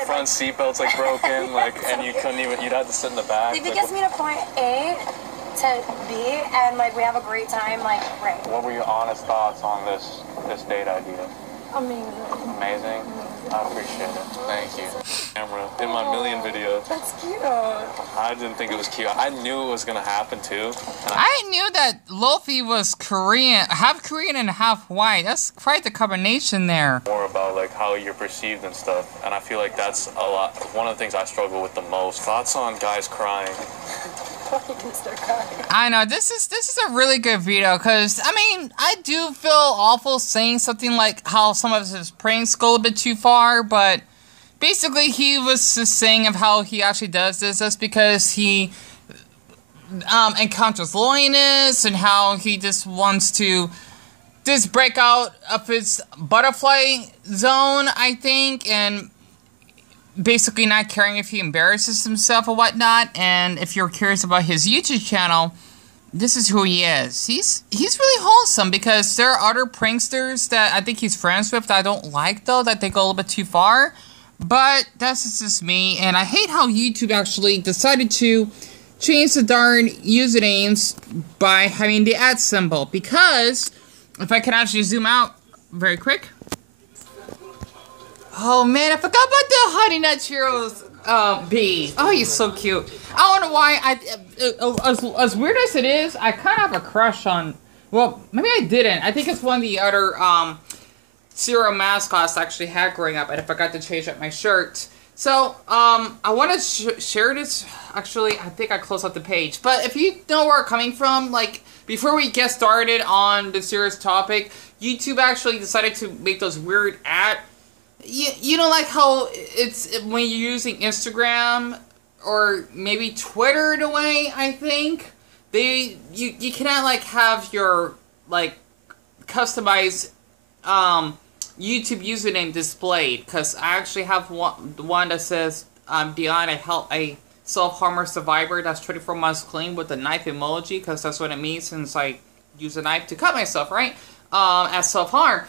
the front seatbelt's like broken, like, and you couldn't even, you'd have to sit in the back. If he gets me to point A to B, and like we have a great time, like, right. What were your honest thoughts on this date idea? Amazing. Amazing? I appreciate it. Thank you. Camera in my million video. That's cute. I didn't think it was cute. I knew it was gonna happen too. I knew that Luffy was Korean, half Korean and half white. That's quite the combination there. More about like how you're perceived and stuff, and I feel like that's a lot. One of the things I struggle with the most. Thoughts on guys crying? You can start crying. I know this is a really good video because I mean I do feel awful saying something like how some of his pranks go a bit too far, but basically he was just saying of how he actually does this just because he encounters loneliness and how he just wants to just break out of his butterfly zone, I think, and basically not caring if he embarrasses himself or whatnot. And if you're curious about his YouTube channel, this is who he is. He's really wholesome because there are other pranksters that I think he's friends with that I don't like, though, that they go a little bit too far. But that's just me, and I hate how YouTube actually decided to change the darn usernames by having the @ symbol, because if I can actually zoom out very quick. Oh man, I forgot about the Honey Nut Cheerios bee. Oh, he's so cute. I don't know why. As weird as it is, I kind of have a crush on. Well, maybe I didn't. I think it's one of the other cereal mascots I actually had growing up, and I forgot to change up my shirt. So I want to share this. Actually, I think I closed up the page. But if you know where I'm coming from, like before we get started on the serious topic, YouTube actually decided to make those weird you know, like how it's when you're using Instagram or maybe Twitter in a way, I think you cannot like have your like customized YouTube username displayed, because I actually have one that says Deon, a self-harmer survivor that's 24 months clean with a knife emoji, because that's what it means since I use a knife to cut myself, right? As self-harm.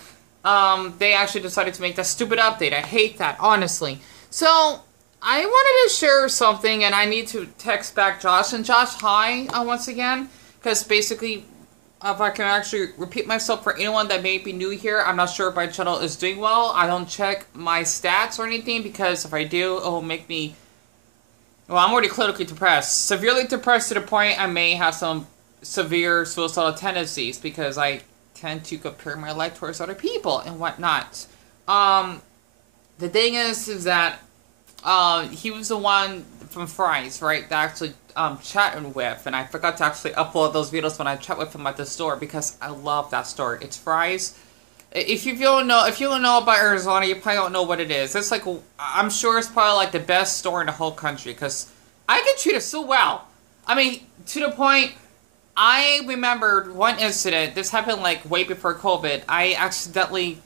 They actually decided to make that stupid update. I hate that, honestly. So, I wanted to share something, and I need to text back Josh. And Josh, hi, once again. Because basically, if I can actually repeat myself for anyone that may be new here, I'm not sure if my channel is doing well. I don't check my stats or anything, because if I do, it will make me... Well, I'm already clinically depressed. Severely depressed to the point I may have some severe suicidal tendencies, because I tend to compare my life towards other people and whatnot. The thing is that he was the one from Fry's, right, that actually chatting with, and I forgot to actually upload those videos when I chat with him at the store, because I love that store. It's Fry's. If you don't know about Arizona, you probably don't know what it is. It's like, I'm sure it's probably like the best store in the whole country, because I get treated so well. I mean, to the point, I remembered one incident. This happened like way before COVID. I accidentally,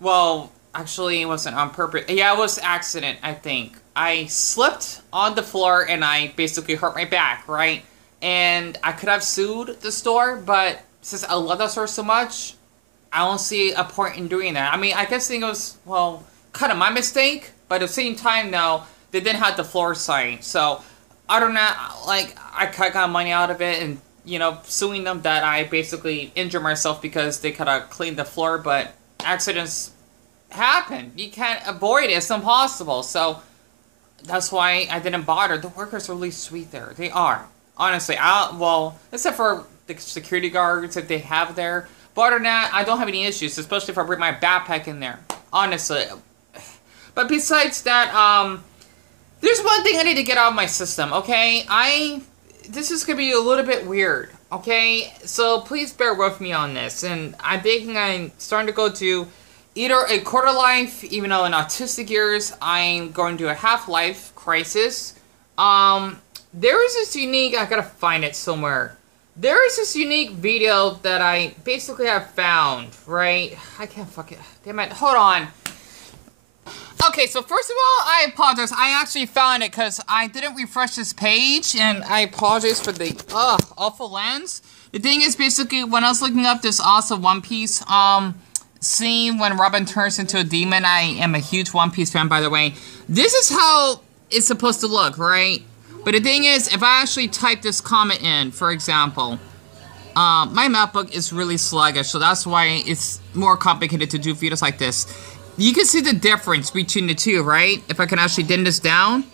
well, actually it wasn't on purpose. Yeah, it was accident, I think. I slipped on the floor and I basically hurt my back, right? And I could have sued the store, but since I love that store so much, I don't see a point in doing that. I mean, I guess it was, well, kind of my mistake, but at the same time, though, they didn't have the floor sign. So, I don't know, like, I got money out of it, and, you know, suing them that I basically injured myself because they could have cleaned the floor, but accidents happen. You can't avoid it. It's impossible. So, that's why I didn't bother. The workers are really sweet there. They are. Honestly, well, except for the security guards that they have there. But other than that, I don't have any issues, especially if I bring my backpack in there. Honestly. But besides that, there's one thing I need to get out of my system, okay? This is going to be a little bit weird, okay? So please bear with me on this. And I think I'm starting to go to either a quarter life, even though in autistic years, I'm going to a half-life crisis. There is this unique, I gotta find it somewhere. There is this unique video that I basically have found, right? I can't fucking, damn it, hold on. Okay, so first of all, I apologize. I actually found it because I didn't refresh this page, and I apologize for the, awful lens. The thing is, basically, when I was looking up this awesome One Piece, scene when Robin turns into a demon. I am a huge One Piece fan, by the way. This is how it's supposed to look, right? But the thing is, if I actually type this comment in, for example, my MacBook is really sluggish, so that's why it's more complicated to do videos like this. You can see the difference between the two, right? If I can actually dim this down.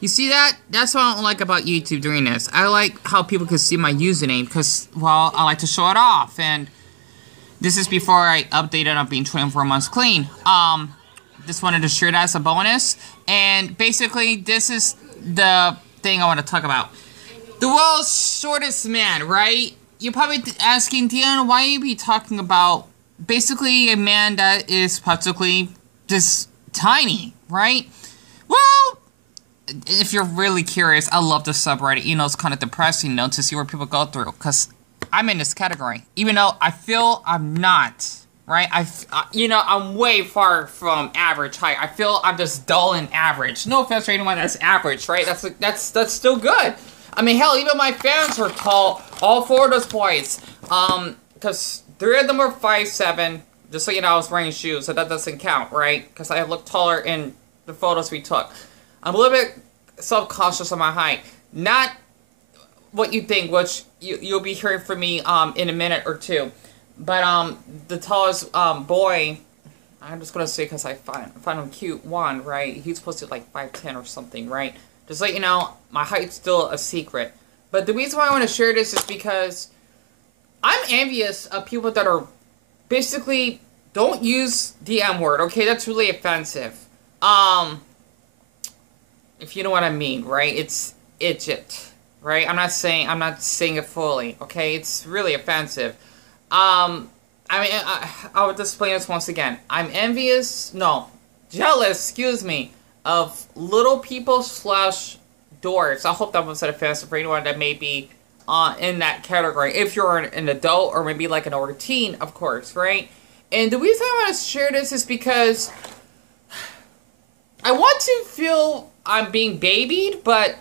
You see that? That's what I don't like about YouTube doing this. I like how people can see my username because, well, I like to show it off. And this is before I updated on being 24 months clean. Just wanted to share that as a bonus. And basically, this is the thing I want to talk about. The world's shortest man, right? You're probably asking, Deon, why you be talking about basically a man that is practically just tiny, right? Well, if you're really curious, I love the subreddit. You know, it's kind of depressing, though, to see what people go through. Because I'm in this category. Even though I feel I'm not, right? You know, I'm way far from average height. I feel I'm just dull and average. No offense to anyone that's average, right? That's still good. I mean, hell, even my fans are tall. All 4 of those boys. Because 3 of them are 5'7". Just so you know, I was wearing shoes, so that doesn't count, right? Because I look taller in the photos we took. I'm a little bit self-conscious of my height. Not what you think, which you'll be hearing from me in a minute or two. But the tallest boy, I'm just going to say because I find him cute, Juan, right? He's supposed to be like 5'10" or something, right? Just let you know, my height's still a secret. But the reason why I want to share this is because I'm envious of people that are basically don't use the M word, okay? That's really offensive. If you know what I mean, right? It's Egypt, right? I'm not saying it fully, okay? It's really offensive. I mean, I would explain this once again. I'm jealous, excuse me, of little people / dwarves. I hope that wasn't offensive for anyone that may be in that category. If you're an adult or maybe like an older teen, of course, right? And the reason I want to share this is because I want to feel I'm being babied, but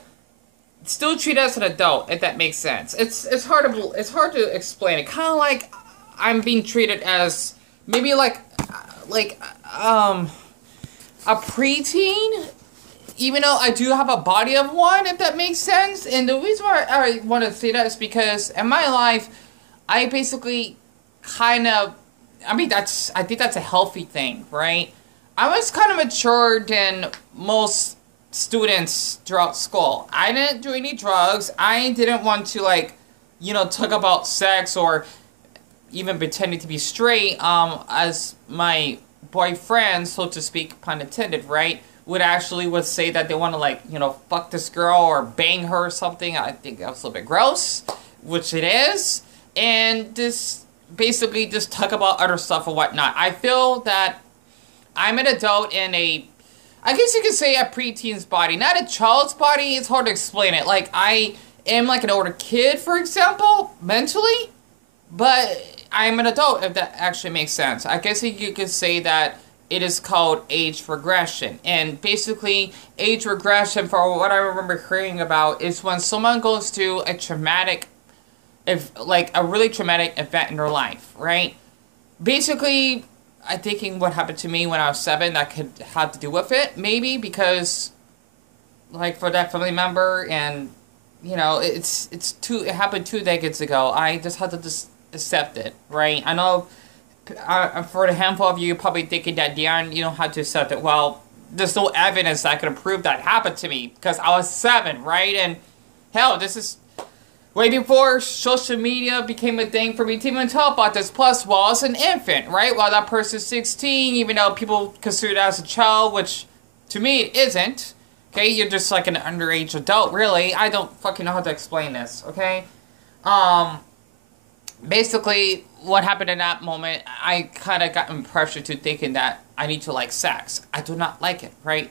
still treated as an adult, if that makes sense. It's hard to explain it. Kind of like I'm being treated as maybe like a preteen, even though I do have a body of one, if that makes sense. And the reason why I want to say that is because in my life, I basically kind of, I think that's a healthy thing, right? I was kind of mature than most students throughout school. I didn't do any drugs. I didn't want to, like, you know, talk about sex or even pretending to be straight, as my boyfriend, so to speak, pun intended, right, would say that they want to, like, you know, fuck this girl or bang her or something. I think that was a little bit gross, which it is. And just basically just talk about other stuff and whatnot. I feel that I'm an adult in I guess you could say a preteen's body. Not a child's body. It's hard to explain it. Like, I am like an older kid, for example, mentally. But I'm an adult, if that actually makes sense. I guess you could say that it is called age regression. And basically, age regression, for what I remember hearing about, is when someone goes through a traumatic, a really traumatic event in their life, right? Basically, I'm thinking what happened to me when I was 7 that could have to do with it, maybe, because, like, for that family member, and, you know, it happened 2 decades ago. I just had to just accept it, right? I know, for the handful of you, you're probably thinking that, Deon, you don't have to accept it. Well, there's no evidence that could prove that happened to me, because I was 7, right? And, hell, this is way before social media became a thing for me to even talk about this. Plus, while I was an infant, right? While that person's 16, even though people consider that as a child, which to me it isn't. Okay, you're just like an underage adult, really. I don't fucking know how to explain this, okay? Basically, what happened in that moment, I kind of got pressured to thinking that I need to like sex. I do not like it, right?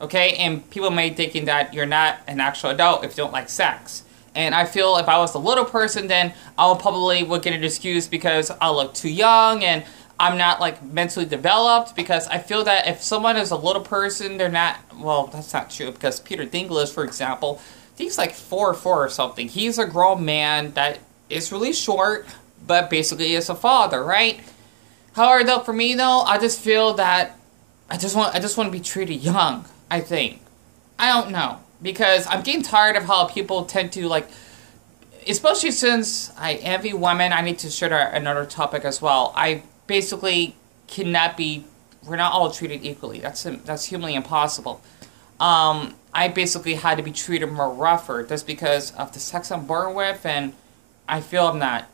Okay, and people may thinking that you're not an actual adult if you don't like sex. And I feel if I was a little person, then I would get an excuse because I look too young and I'm not, like, mentally developed. Because I feel that if someone is a little person, they're not, well, that's not true. Because Peter Dinklage, for example, he's like 4'4" or something. He's a grown man that is really short, but basically is a father, right? However, though, for me though, I just feel that I just want to be treated young. I think. I don't know, because I'm getting tired of how people tend to like, especially since I envy women. I need to share another topic as well. I basically cannot be. We're not all treated equally. That's humanly impossible. I basically had to be treated more rougher just because of the sex I'm born with, and I feel I'm not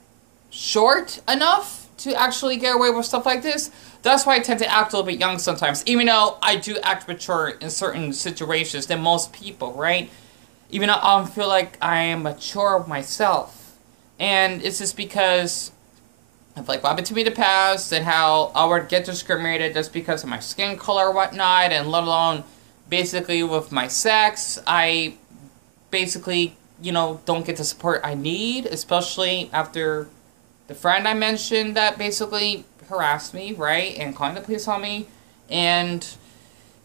short enough to actually get away with stuff like this. That's why I tend to act a little bit young sometimes, even though I do act mature in certain situations than most people, right? Even though I don't feel like I am mature myself. And it's just because of like what happened to me in the past and how I would get discriminated just because of my skin color or whatnot, and let alone basically with my sex. I basically, you know, don't get the support I need, especially after the friend I mentioned that basically harassed me, right, and calling the police on me, and,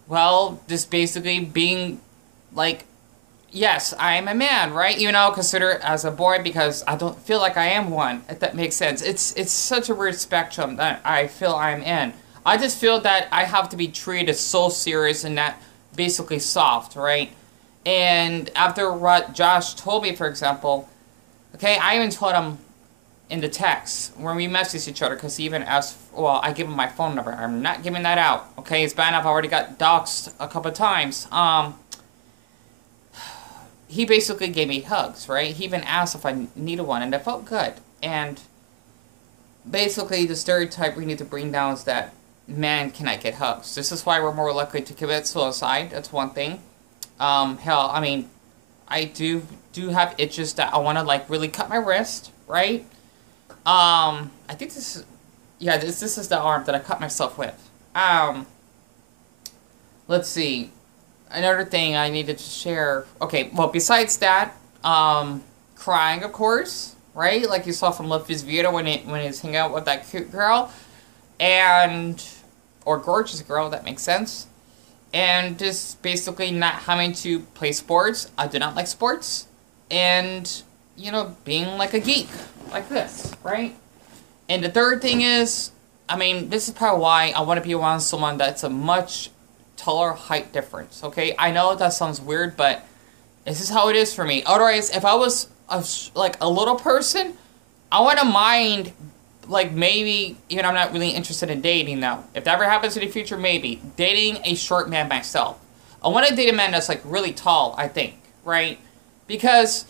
well, just basically being, like, yes, I am a man, right, even though I'll consider it as a boy because I don't feel like I am one, if that makes sense. It's such a weird spectrum that I feel I'm in. I just feel that I have to be treated so serious and not basically soft, right? And after what Josh told me, for example, okay, I even told him in the text when we messaged each other, because he even asked, well, I give him my phone number. I'm not giving that out, okay? It's bad enough I already got doxxed a couple of times. He basically gave me hugs, right? He even asked if I needed one, and I felt good. And basically the stereotype we need to bring down is that men cannot get hugs. This is why we're more likely to commit suicide. That's one thing. Hell, I mean, I do have itches that I want to, like, really cut my wrist, right? I think this is, yeah, this is the arm that I cut myself with. Let's see. Another thing I needed to share. Okay, well, besides that, crying, of course, right? Like you saw from Luffy's video when he's hanging out with that cute girl, or gorgeous girl, that makes sense. And just basically not having to play sports. I do not like sports. And, you know, being like a geek, like this, right? And the third thing is, I mean, this is probably why I want to be around someone that's a much taller height difference, okay? I know that sounds weird, but this is how it is for me. Otherwise, if I was like a little person, I wouldn't mind, like, maybe, you know, I'm not really interested in dating now. If that ever happens in the future, maybe. Dating a short man myself. I want to date a man that's, like, really tall, I think, right? Because,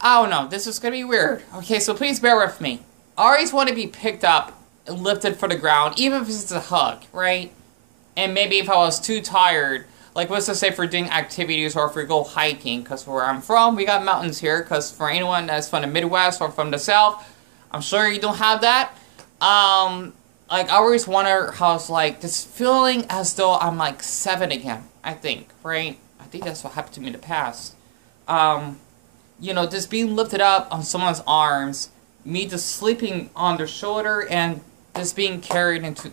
I don't know, this is going to be weird. Okay, so please bear with me. I always want to be picked up and lifted from the ground, even if it's a hug, right? And maybe if I was too tired, like, let's just say for doing activities or if we go hiking, because where I'm from, we got mountains here, because for anyone that's from the Midwest or from the South, I'm sure you don't have that. Like, I always wonder how it's like, this feeling as though I'm like 7 again, I think, right? I think that's what happened to me in the past. You know, just being lifted up on someone's arms, me just sleeping on their shoulder, and just being carried into...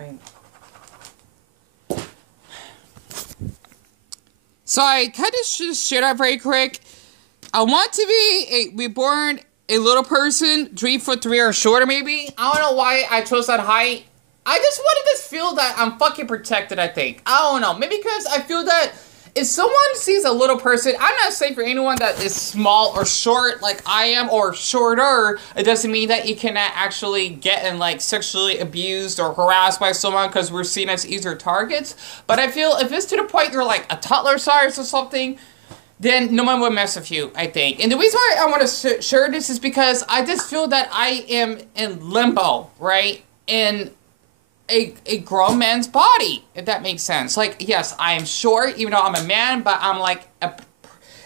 Wait. So I kind of just shared that very quick. I want to be reborn a little person, 3'3" or shorter maybe. I don't know why I chose that height. I just wanted to feel that I'm fucking protected, I think. I don't know. Maybe because I feel that if someone sees a little person, I'm not saying for anyone that is small or short like I am or shorter, it doesn't mean that you cannot actually get and like sexually abused or harassed by someone because we're seen as easier targets. But I feel if it's to the point you're like a toddler size or something, then no one will mess with you, I think. And the reason why I want to share this is because I just feel that I am in limbo, right? In a grown man's body, if that makes sense. Like, yes, I am short, even though I'm a man, but I'm like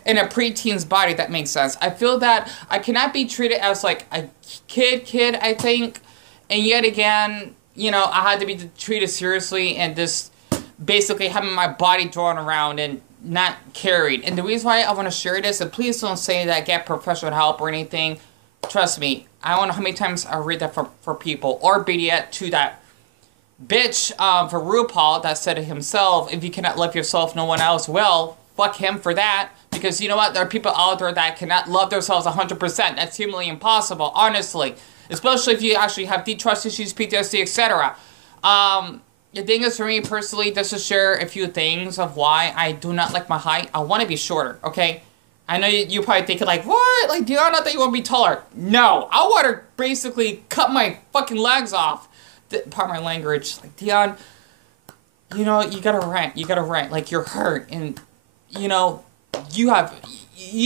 in a preteen's body, if that makes sense. I feel that I cannot be treated as like a kid, I think. And yet again, you know, I had to be treated seriously and just basically having my body drawn around and not carried. And the reason why I want to share this, and please don't say that get professional help or anything. Trust me, I don't know how many times I read that for people. Or better yet, to that bitch for RuPaul that said it himself, if you cannot love yourself, no one else will. Fuck him for that. Because you know what? There are people out there that cannot love themselves 100%. That's humanly impossible, honestly. Especially if you actually have deep trust issues, PTSD, etc. The thing is, for me personally, just to share a few things of why I do not like my height. I want to be shorter, okay? I know you're probably thinking like, what? Like, Deon, I thought you want to be taller. No, I want to basically cut my fucking legs off. Part of my language, like, Deon, you know, you gotta rent, like, you're hurt, and, you know, you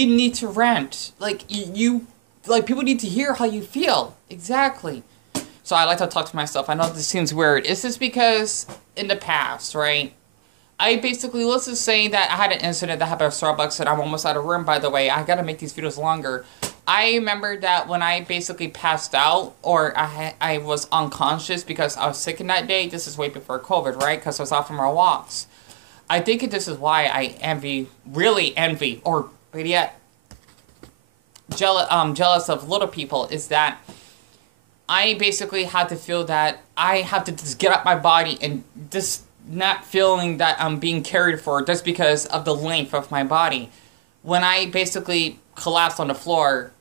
need to rent, like, like, people need to hear how you feel, exactly. So I like to talk to myself. I know this seems weird. It's just because in the past, right, I basically, let's just say that I had an incident that happened at Starbucks, and I'm almost out of room, by the way. I gotta make these videos longer. I remember that when I basically passed out, or I was unconscious because I was sick in that day. This is way before COVID, right? Because I was off from our walks. I think this is why I really envy, or yet jealous of little people, is that I basically had to feel that I have to just get up my body and just not feeling that I'm being cared for just because of the length of my body. When I basically collapsed on the floor,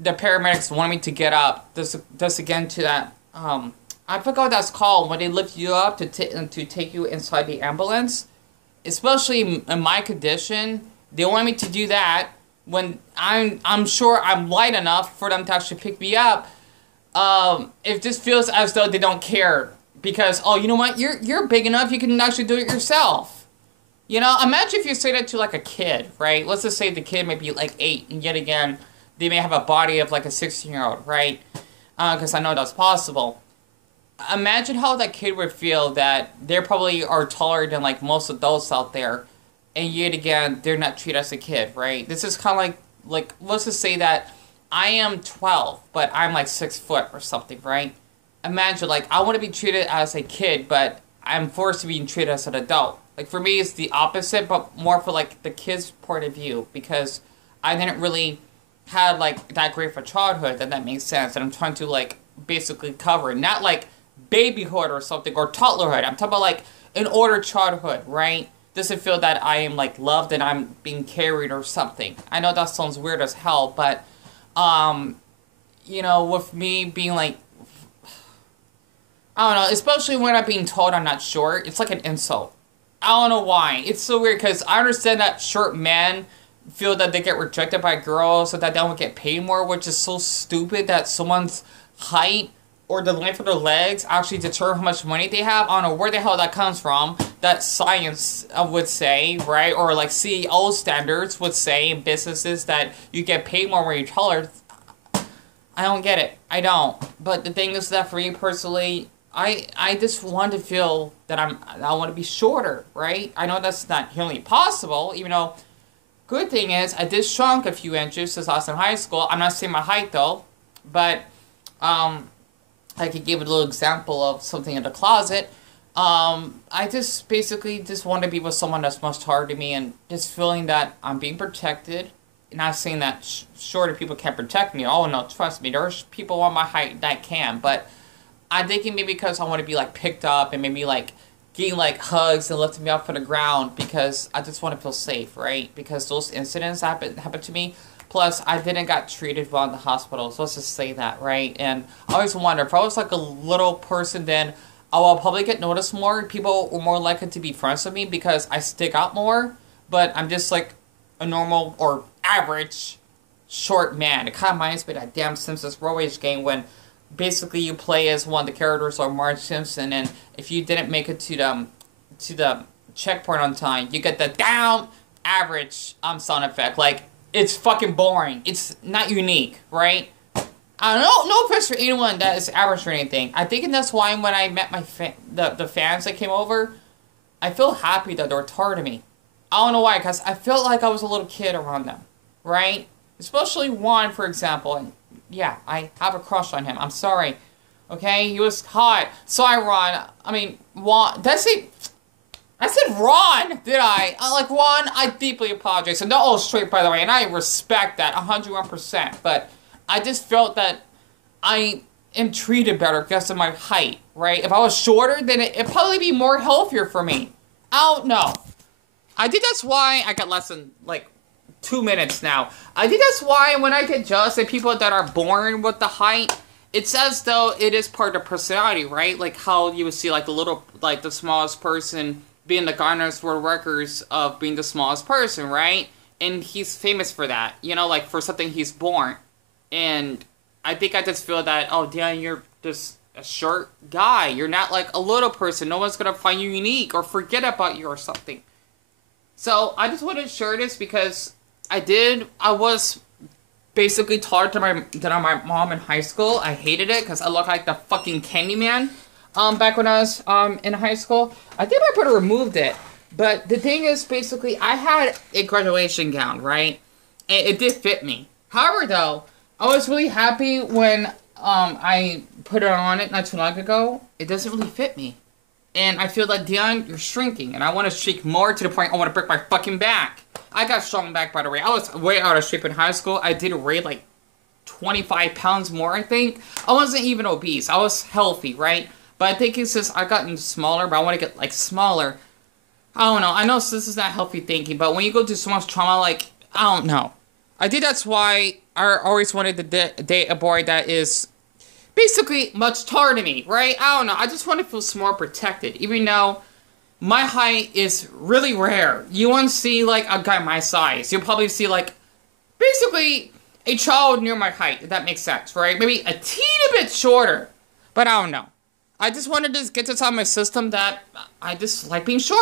the paramedics wanted me to get up. This again to that, I forgot what that's called, when they lift you up to take you inside the ambulance. Especially in my condition, they want me to do that when I'm sure I'm light enough for them to actually pick me up. It just feels as though they don't care. Because, oh, you know what? You're big enough, you can actually do it yourself. You know, imagine if you say that to, like, a kid, right? Let's just say the kid may be, like, 8, and yet again, they may have a body of, like, a 16-year-old, right? Because I know that's possible. Imagine how that kid would feel that they probably are taller than, like, most adults out there, and yet again, they're not treated as a kid, right? This is kind of like, let's just say that I am 12, but I'm, like, 6 foot or something, right? Imagine, like, I want to be treated as a kid, but I'm forced to be treated as an adult. Like, for me, it's the opposite, but more for, like, the kid's point of view, because I didn't really have, like, that great of a childhood, and that makes sense, and I'm trying to, like, basically cover it. Not, like, babyhood or something, or toddlerhood. I'm talking about, like, an older childhood, right? Doesn't feel that I am, like, loved and I'm being carried or something. I know that sounds weird as hell, but, you know, with me being, like, I don't know, especially when I'm being told I'm not short, it's like an insult. I don't know why. It's so weird, because I understand that short men feel that they get rejected by girls so that they don't get paid more, which is so stupid that someone's height or the length of their legs actually deter how much money they have. I don't know where the hell that comes from. That science would say, right? Or like CEO standards would say in businesses that you get paid more when you're taller. I don't get it. I don't. But the thing is that for me personally, I just want to feel that I want to be shorter, right? I know that's not humanly possible, even though, good thing is, I did shrunk a few inches since I was in high school. I'm not saying my height, though, but, I could give a little example of something in the closet. I just basically just want to be with someone that's much harder to me, and just feeling that I'm being protected. Not saying that shorter people can't protect me. Oh, no, trust me, there's people on my height that can, but I'm thinking maybe because I want to be, like, picked up and maybe, like, getting, like, hugs and lifting me up from the ground because I just want to feel safe, right? Because those incidents happened to me. Plus, I didn't get treated well in the hospital, so let's just say that, right? And I always wonder, if I was, like, a little person, then I will probably get noticed more. People were more likely to be friends with me because I stick out more, but I'm just, like, a normal or average short man. It kind of reminds me of that damn Simpsons Road game when basically you play as one of the characters or Marge Simpson, and if you didn't make it to the checkpoint on time, you get the down average sound effect. Like, it's fucking boring. It's not unique, right? I don't know, no offense for anyone that is average or anything. I think that's why when I met my the fans that came over, I feel happy that they're tired of me. I don't know why, because I felt like I was a little kid around them, right? Especially Juan, for example, and yeah, I have a crush on him. I'm sorry, okay? He was hot. Sorry, Ron. I mean, Juan, I said Ron, did I? Like, Juan, I deeply apologize. And they're all straight, by the way, and I respect that 101%. But I just felt that I am treated better because of my height, right? If I was shorter, then it'd probably be more healthier for me. I don't know. I think that's why I got less than, like, 2 minutes now. I think that's why when I get jealous at people that are born with the height, it's as though it is part of personality, right? Like how you would see, like, the smallest person being the Guinness World Records of being the smallest person, right? And he's famous for that, you know, like for something he's born. And I think I just feel that, oh, Deon, you're just a short guy. You're not like a little person. No one's gonna find you unique or forget about you or something. So I just wanted to share this because I was basically taller than my mom in high school. I hated it because I looked like the fucking Candyman. Back when I was in high school. I think I could have removed it. But the thing is, basically, I had a graduation gown, right? And it did fit me. However, though, I was really happy when I put it on it not too long ago. It doesn't really fit me. And I feel like, Deon, you're shrinking. And I want to shrink more to the point I want to break my fucking back. I got strong back, by the way. I was way out of shape in high school. I did weigh like 25 pounds more, I think. I wasn't even obese. I was healthy, right? But I think it's just I've gotten smaller, but I want to get, like, smaller. I don't know. I know this is not healthy thinking, but when you go through so much trauma, like, I don't know. I think that's why I always wanted to date a boy that is basically much taller than me, right? I don't know. I just want to feel more protected, even though my height is really rare. You won't see, like, a guy my size. You'll probably see, like, basically a child near my height, if that makes sense, right? Maybe a teeny bit shorter, but I don't know. I just wanted to get this out of my system that I just like being short.